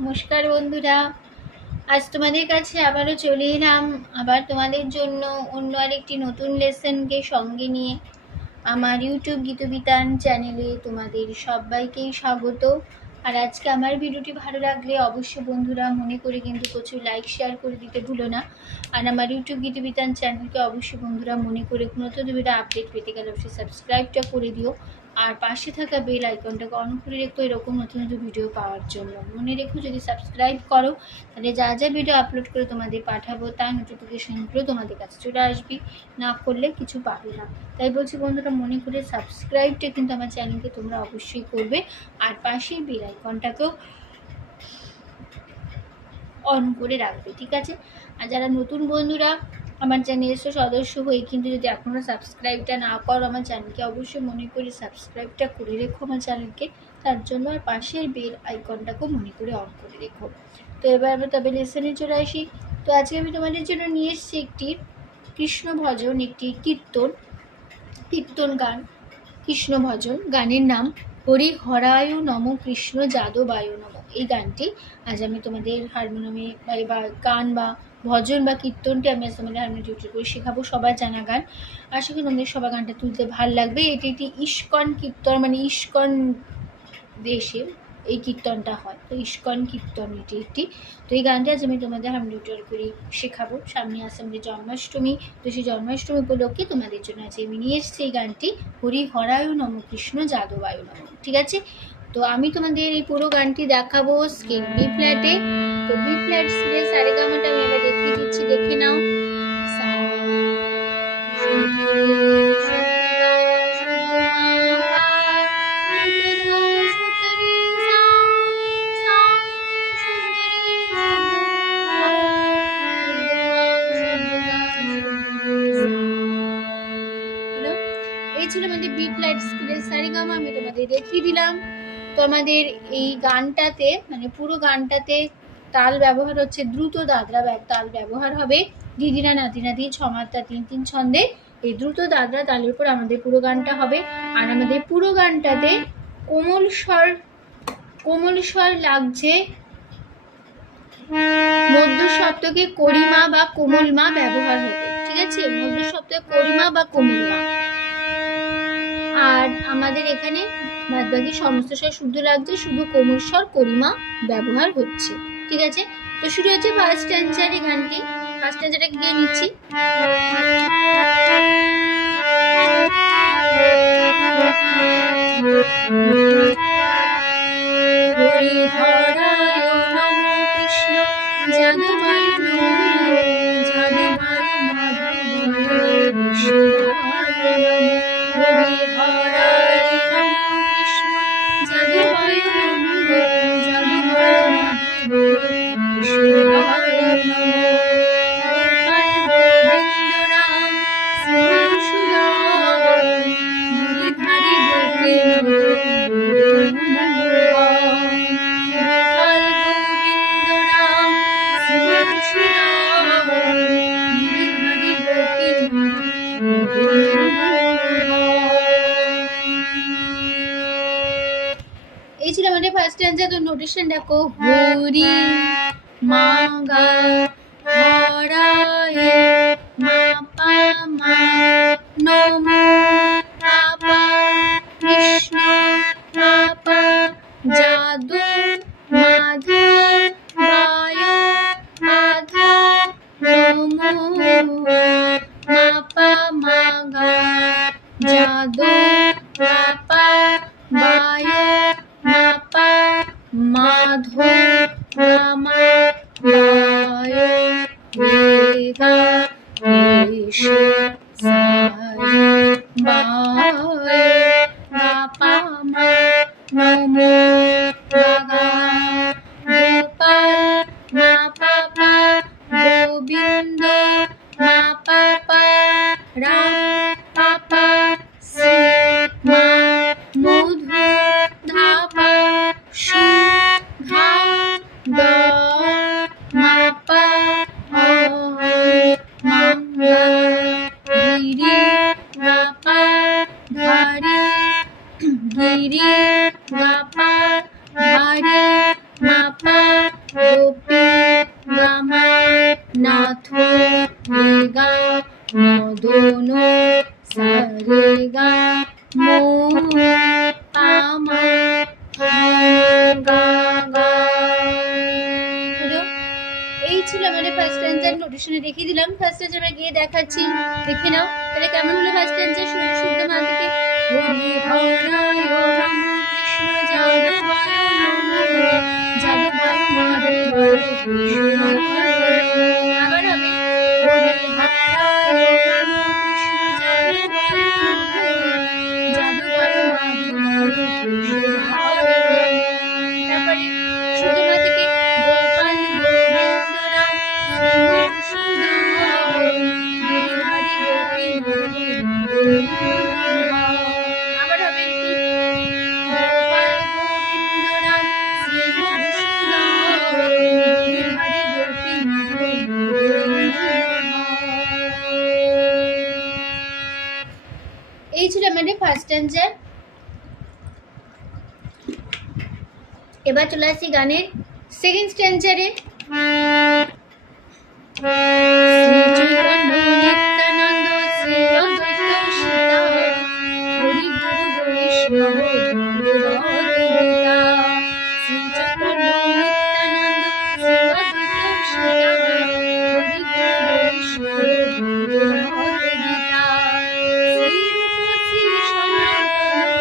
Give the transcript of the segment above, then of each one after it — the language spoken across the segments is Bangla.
নমস্কার বন্ধুরা, আজ তোমাদের কাছে আবারও চলে এলাম আবার তোমাদের জন্য অন্য আরেকটি নতুন লেসনকে সঙ্গে নিয়ে। আমার ইউটিউব গীতবিতান চ্যানেলে তোমাদের সবাইকেই স্বাগত। আর আজকে আমার ভিডিওটি ভালো লাগলে অবশ্যই বন্ধুরা মনে করে কিন্তু প্রচুর লাইক শেয়ার করে দিতে ভুলো না। আর আমার ইউটিউব গীতবিতান চ্যানেলকে অবশ্যই বন্ধুরা মনে করে নতুন ভিডিও আপডেট পেতে গেলে অবশ্যই সাবস্ক্রাইবটা করে দিও। আর পাশে থাকা বেল আইকনটাকে অন করে রেখো এরকম নতুন নতুন ভিডিও পাওয়ার জন্য। মনে রেখো যদি সাবস্ক্রাইব করো তাহলে যা যা ভিডিও আপলোড করে তোমাদের পাঠাবো তার নোটিফিকেশানগুলো তোমাদের কাছে চলে আসবে, না করলে কিছু পাবে না। তাই বলছি বন্ধুরা মনে করে সাবস্ক্রাইবটা কিন্তু আমার চ্যানেলকে তোমরা অবশ্যই করবে, আর পাশের বেল আইকনটাকেও অন করে রাখবে, ঠিক আছে? আর যারা নতুন বন্ধুরা আমার চ্যানেলের সদস্য হয়ে কিন্তু যদি এখনও সাবস্ক্রাইবটা না করো আমার চ্যানেলকে, অবশ্যই মনে করে সাবস্ক্রাইবটা করে রেখো আমার চ্যানেলকে, তার জন্য। আর পাশের বেল আইকনটাকেও মনে করে অন করে রেখো। তো এবার আমরা তবে লেসনে চলে আসি। তো আজকে আমি তোমাদের জন্য নিয়ে এসেছি একটি কৃষ্ণ ভজন, একটি কীর্তন গান, কৃষ্ণ ভজন। গানের নাম হরি হরায় নম কৃষ্ণ যাদবায় নম। এই গানটি আজ আমি তোমাদের হারমোনিয়ামে বা গান বা ভজন বা কীর্তনটি আমি আজ তোমাদের হারমোনিয়াম টিউটোরিয়াল করে শেখাবো। সবার জানা গান, আশা করি তোমাদের সবার গানটা তুলতে ভালো লাগবে। এটি একটি ইস্কন কীর্তন, মানে ইস্কন দেশে এই কীর্তনটা হয়, তো ইস্কন কীর্তন এটি একটি। তো এই গানটা আজ আমি তোমাদের হারমোনিয়াম টিউটোরিয়াল করে শেখাবো। সামনে আসছে আমাদের জন্মাষ্টমী, তো সেই জন্মাষ্টমী উপলক্ষে তোমাদের জন্য আছে আমি নিয়ে এসেছি এই গানটি, হরি হরায় নম কৃষ্ণ যাদবায় নম। ঠিক আছে, তো আমি তোমাদের এই পুরো গানটি দেখাবো স্কেল বি ফ্ল্যাটে। তো বি ফ্ল্যাট স্কেলে সারেগামাটা আমি এবার দেখিয়ে দিচ্ছি, দেখে নাও। এই ছিল আমাদের বি ফ্ল্যাট স্কেলের সারেগামা, আমি তোমাদের দেখিয়ে দিলাম। তো আমাদের এই গানটাতে, মানে পুরো গানটাতে তাল ব্যবহার হচ্ছে দ্রুত দাদরা তাল ব্যবহার হবে। দিদিরা নাতি নাতি ছমাত্রা 3-3 ছন্দে এই দ্রুত দাদরা তালের উপর আমাদের পুরো গানটা হবে। আর আমাদের পুরো গানটাতে কোমল স্বর লাগছে, মধ্য সপ্তকে করিমা বা কোমল মা ব্যবহার হবে, ঠিক আছে? মধ্য সপ্তকে করিমা বা কোমল মা। আর আমাদের এখানে বাদবাকি সমস্ত স্বর শুদ্ধ লাগছে, শুধু কোমল স্বর করিমা ব্যবহার হচ্ছে, ঠিক আছে? তো শুরু হচ্ছে ফার্স্ট স্ট্যান্জার। এই গানটি ফার্স্ট স্ট্যান্জারটা গিয়ে নিচ্ছি। হরি হরায় নম কৃষ্ণ যাদবায় নম যাদবায় মাধবায় বিষ্ণুবায় নম। হরি হরায় নম কৃষ্ণ যাদবায় নম যাদবায় মাধবায় বিষ্ণুবায় নম। এই ছিল আমাদের ফার্স্ট স্ট্যান্জা। তো নোটেশন দেখো, হরি মা গা হরায় মা পা মা নম পা পা কৃষ্ণ পা পা যাদু মাধা বায় মাধা নম মা পা মা গা যাদু পা পা বায় মা পা মাধ মা বায় রেগা রেশ সারে বায় মা পা মা নম গা গোপাল মা পা পা গোবিন্দ মা পা পা রাম পা পা সি মা মধু ধা পা সু ধা দ মা পা মা গিরি মা পা ধারি গিরি মা পা ধারি মা পা সা রে গা মো পা মা ধা গা গা। হলো? এই ছিল আমাদের ফার্স্ট স্ট্যান্ডার্ড। নোটেশনে দেখিয়ে দিলাম। ফার্স্ট স্ট্যান্ডার্ড আমরা গিয়ে দেখাচ্ছি, দেখে নাও তাহলে কেমন হলো ফার্স্ট স্ট্যান্ডার্ড। শুদ্ধ মা থেকে হরি হরায় রাম কৃষ্ণ যাদবায় নমঃ যাদবায় মাধবায় কৃষ্ণ আবার হবে হরি হরায় রাম কৃষ্ণ যাদবায় নমঃ যাদবায় মাধবায় কৃষ্ণ। তারপরে শুদ্ধ মা থেকে গোপাল গোবিন্দ রাম আবার হবে গোপাল গোবিন্দ রাম শ্রী হরি গোপী। এই ছিল আমাদের ফার্স্ট স্ট্যান্ডার্ড। এবার চলে আসছি গানের সেকেন্ড স্ট্যান্ডার্ডে। শ্রী চৈতন্য নিত্যানন্দ শ্রী অদ্বৈত সীতা হরি গুরু বৈষ্ণব শ্রী চৈতন্য নিত্যানন্দ শ্রী অদ্বৈত সীতা হরি গুরু বৈষ্ণব শ্রী রূপ শ্রী সনাতন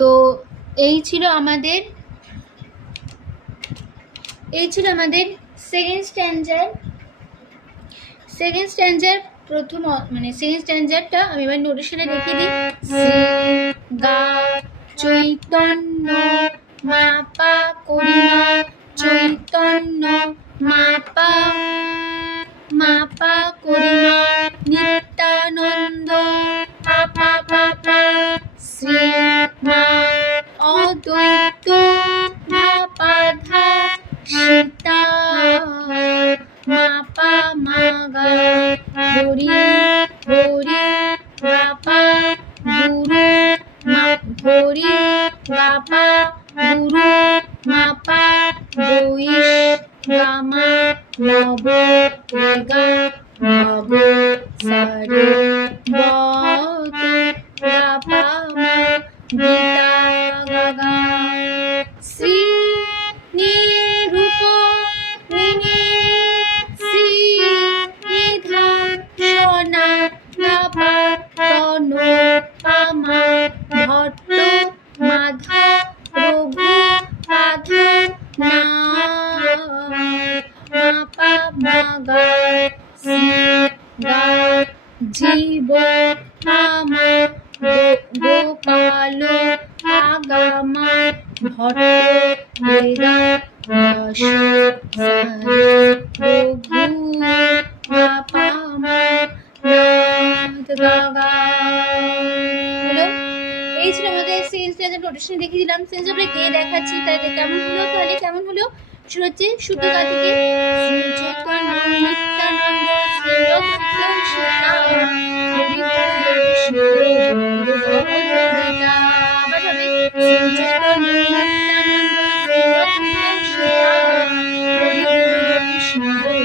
তো এই ছিল আমাদের সেকেন্ড স্ট্যান্ডার্ড। প্রথম মানে সেকেন্ড স্ট্যান্ডার্ডটা আমি এবার নোটেশনে দেখিয়ে দিই। শ্রী গা চৈতন্য মা পা করিমা চৈতন্য মা পা করিমা নিত্যানন্দ পা পা পা পা শ্রী মা অদ্বৈত মা পা ধা সীতা মা পা মা গা হরি হরি মা পা গুরু মা হরি মা পা গুরু মা পা বৈশ গা মা নব গা নব সা রে বত গা পা মা গীতা গা গা শ্রী নিরূপ নিনি শ্রী নিধা সোনা নাভা তন পামা ভট্ট মাধা রঘু পাধা না পা মা গা শ্রী গা জীব পামা গোপাল আগামা ভট্ট বেদা দাস রঘু পামা নাথ গাগা। হলো? এই ছিল আমাদের সেন্স নোটেশন দেখিয়ে দিলাম। সেন্স আমরা গিয়ে দেখাচ্ছি তাহলে কেমন হলো। শুরু হচ্ছে শুদ্ধ গা থেকে শ্রী চৈতন্য নিত্যানন্দ শ্রী অদ্বৈত সীতা হরি কৃষ্ণ আবার হবে শ্রী চৈতন্য নিত্যানন্দ শ্রী অদ্বৈত সীতা হরি কৃষ্ণ আবার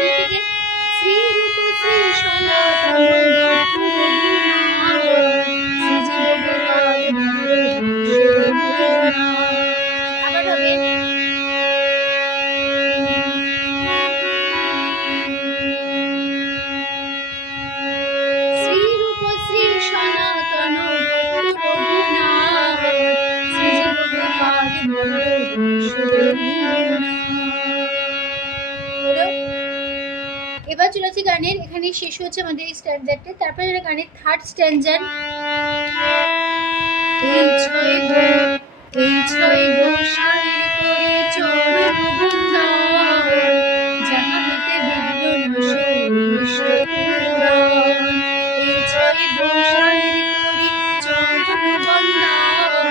শুদ্ধ থেকে শ্রী রূপ শ্রী সনাতন শ্রী জীব আবার হবে শ্রী রূপ শ্রী সনাতন শ্রী এবার চলেছি গানের এখানে শেষ হচ্ছে আমাদের এই স্ট্যান্ডার্ডটা। তারপরে গানের থার্ড স্ট্যান্ডার্ড। এই ছয় গো সাইর করে চরণ বন্দন যাহা হতে বিঘ্ন নাশ পুরাণ। এই ছয় গো সাইর করে চরণ বন্দন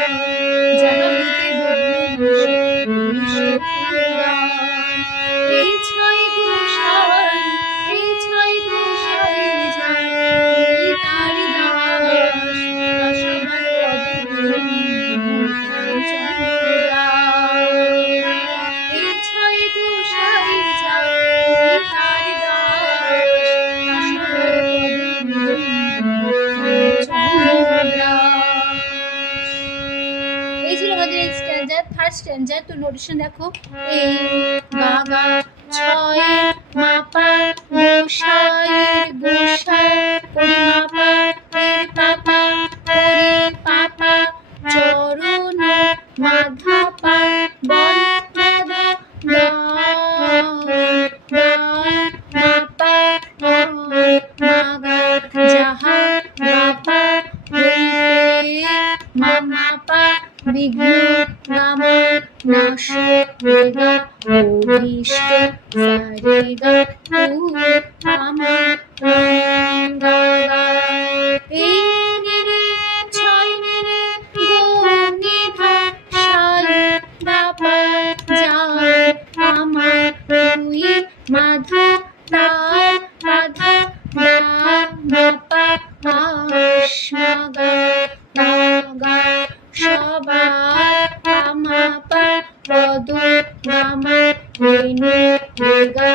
এই ছিল আমাদের স্ট্যান্ডার, থার্ড স্ট্যান্ডার। তো নোটেশন দেখো, এই গা গা ছয় মা পা গোসাইয়ের গোসা পরি মা পা এর পাপা পরি পাপা চরণ মাধা পা বন দাদা গা মা পা মা গা যাহা বাপা হইতে মা পা বিঘ্ন গামা নাশ রেগা অভীষ্ট সারেগা আমা গা গা এই রে ছয় রে গো নিধা সাই বাপা যায় আমা তুই মাধা তার রাধা বাপা গা গা সবার আমা পা পদ গামা রেণু রেগা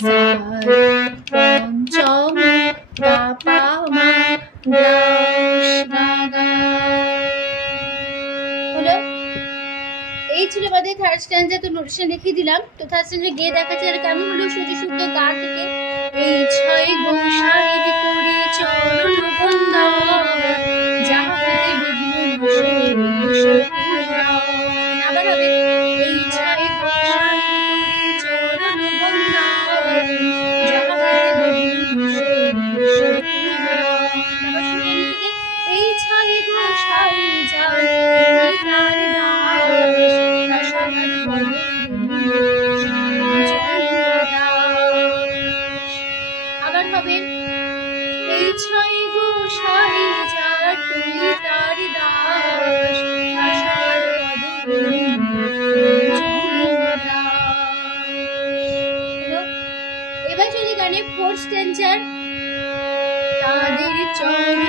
সার পঞ্চম বাপা মা হলো। এই ছিল আমাদের থার্ড স্ট্যান্ডার। তো নোটেশন লিখে দিলাম। তো থার্ড স্ট্যান্ডার গিয়ে দেখাচ্ছে আর কেমন হলো সোজা শুদ্ধ গা থেকে। এই ছয় গোসাইর করে চরণ বন্দা যাহাতে বিঘ্ন আবার হবে এই ছয় গোসাইর করে চরণ বন্দা যাহাতে বিঘ্ন এই ছয় গোসাই যার আবার হবে এই ছয় গোসাই যার তুই তার দাস আষাঢ় এবার যদি গানে ফোর্থ স্ট্যান্ডার তাদের চরণ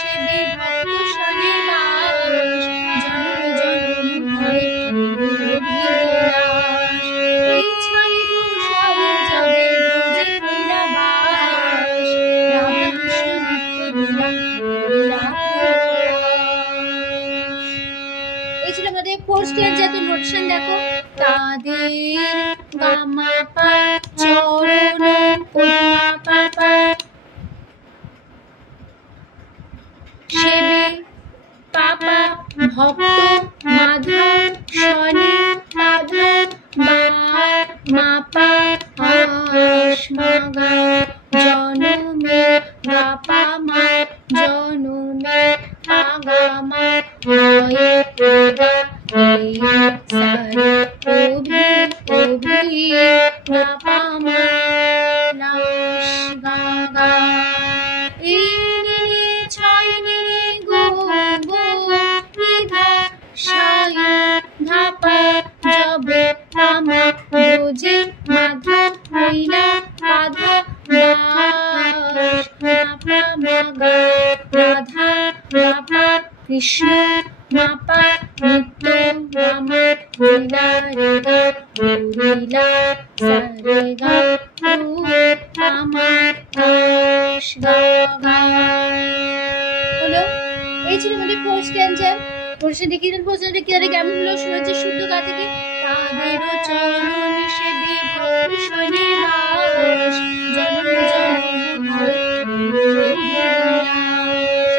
সেবে ভক্ত শনে দাস জন্ম জন্ম হয় এই ছয় গোসাই যাবে ব্রজে কৈলাবাস রামকৃষ্ণ এই ছিল আমাদের ফোর্থ স্ট্যান্ডার। তো নোটেশন দেখো, তাদের গামা পা চরণ পা পা সেবে পাপা ভক্ত মাধা শনি রাধা মাপা আসমগা জনমে বাপা মা জনমে আগামা হয়ে প্রদা এই সারে অভি অভি বাপা মা নাশ গাগা এই ছয় গো গো নিধা সাই ধাপা যাবে আমা রোজে মাধা হইলা বাধা মাপা মাগা রাধা মাপা কৃষ্ণ মাপা নিত্য মামা লীলা রেগা লীলা সারেগা আমার দাস গা হলো। এই ছিল আমাদের ফোর্থ স্ট্যান্ডার। পরিষদ দেখিলেন ফোর্থ স্ট্যান্ডার কি কেমন হলো শুনেছে শুদ্ধ গা থেকে। তাদেরও চরণ সেবি ভক্ত শনে দাস জন্ম জন্ম হয়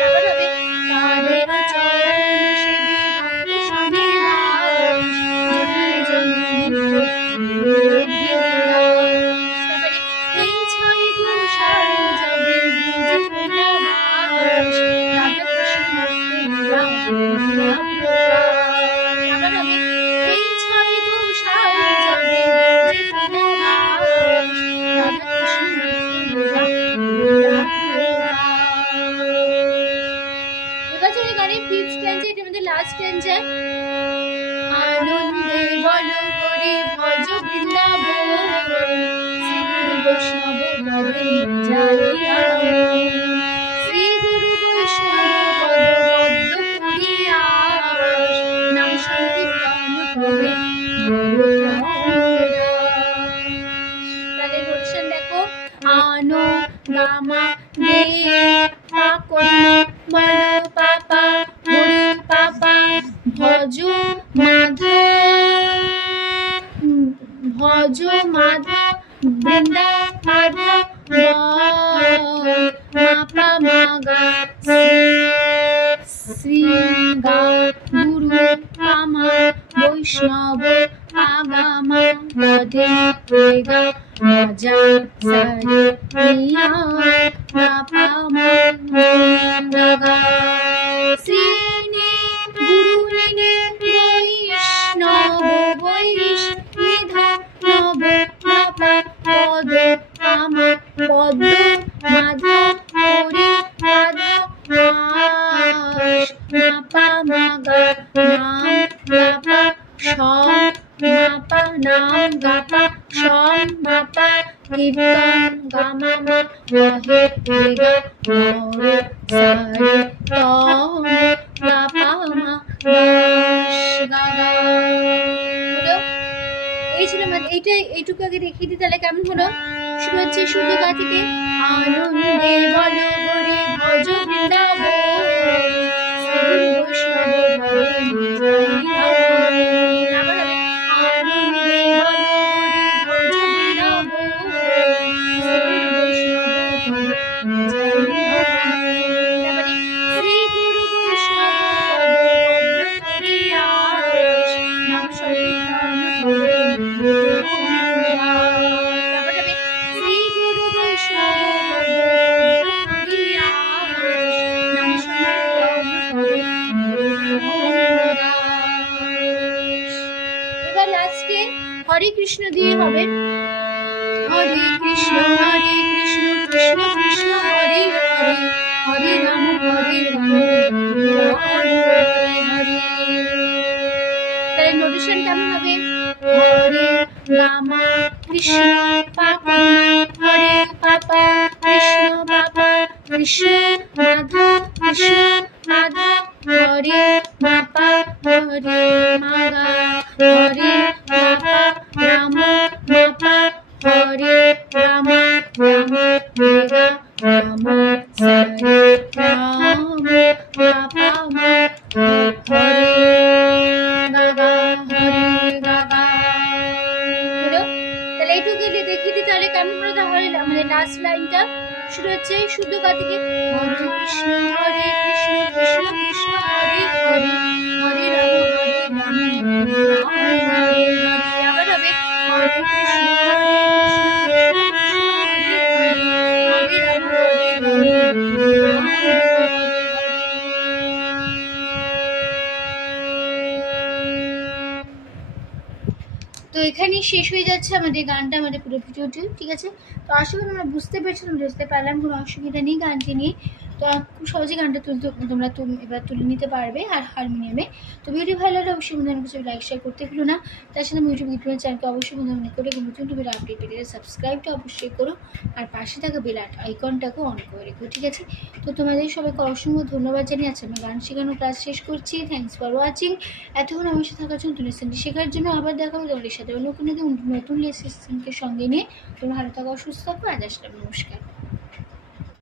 আবার হবে তাদেরও চরণ সেবি ভক্ত শনে দাস জন্ম জন্ম এই ছয় গোসাই যাবে ব্রজে কৈলাবাস রাধা কৃষ্ণ আবার হবে এই ছয় গোসাই যাবে ব্রজে কৈলাবাস রাধা কৃষ্ণ এবার চলে গানে ফিফথ স্ট্যান্ডার। এটা আমাদের লাস্ট স্ট্যান্ডার। আনন্দে বল হরি ভজ বৃন্দাবন শ্রী গুরু বৈষ্ণব ভবে জানিয়া শ্রী গুরু বৈষ্ণব পদ পুরিয়া নাম সংকীর্তন করে তাহলে নোটেশন দেখো, আনো গামা গে পা করি বল পাপা হরি পাপা ভজ মাধব বৃন্দা মাধব মাপা মাগা শ্রীঙ্গা গুরু পামা বৈষ্ণব পাগামা পদে বেগা মজা সারে নিয়া মাপা মাগা শ্রীনে গুরু নে বৈষ্ণব বৈষ্ণব মাপা পদ পামা পদ মাধব হরি মাধব মাপা মাগা নাম গাপা সম মাপা নাম গাপা সম মাপা কীর্তন গামা মহে বেগা মরে সারে তম গাপা মা গাগা। এই ছিল এইটুকু আগে দেখিয়ে দিই, তাহলে কেমন হলো? শুরু হচ্ছে শুদ্ধ গা থেকে আনন্দে বল গরি ভজ বৃন্দাব হরে কৃষ্ণ দিয়ে হবে হরে কৃষ্ণ কৃষ্ণ কৃষ্ণ হরে হরে হরে রাম হরে। তাহলে নোটেশন কেমন হবে? হরে রামা কৃষ্ণ পাপা হরে পাপা কৃষ্ণ পাপা কৃষ্ণ রাধা কৃষ্ণ রাধা হরে পাপা হরে মাগা হরে পাপা রাম পাপা হরে রাম রাম মেগা রাম সরে রাম পাপা হরে গাগা হরে গাগা। তাহলে এইটুকু দেখিয়ে দিই, তাহলে কেমন হলো? তাহলে আমাদের লাস্ট লাইনটা শুরু হচ্ছে শুদ্ধ গা থেকে হরে কৃষ্ণ কৃষ্ণ কৃষ্ণ হরে হরে হরে রাম হরে রাম আবার হবে হরে কৃষ্ণ হরে রাম হরে তো এখানেই শেষ হয়ে যাচ্ছে আমাদের গানটা, আমাদের পুরো ভিডিওটি। ঠিক আছে, তো আশা করি আমরা বুঝতে পেরেছিলাম, বুঝতে পারলাম, কোনো অসুবিধা নেই গানটি নিয়ে। তো খুব সহজে গানটা তোমরা এবার তুলে নিতে পারবে আর হারমোনিয়ামে। তো ভিডিও ভালো লাগলে অবশ্যই বন্ধু কিছু লাইক শেয়ার করতে ভুলো না। তার সাথে ইউটিউব চ্যানেলকে অবশ্যই বন্ধু মনে করে নতুন ভিডিও আপডেট পেতে সাবস্ক্রাইবটা অবশ্যই করো আর পাশে থাকা বেল আইকনটাকে অন করে রেখো। ঠিক আছে, তো তোমাদের সবাইকে অসংখ্য ধন্যবাদ জানিয়ে আছে আমি গান শেখানোর ক্লাস শেষ করছি। Thanks for watching. এতক্ষণ আমার সাথে থাকার জন্য লেসনটি শেখার জন্য আবার দেখা হবে তোমাদের সাথে নতুন লেসনকে সঙ্গে নিয়ে। তোমরা ভালো থাকো, অসুস্থ থাকো। আজ আসলাম, নমস্কার।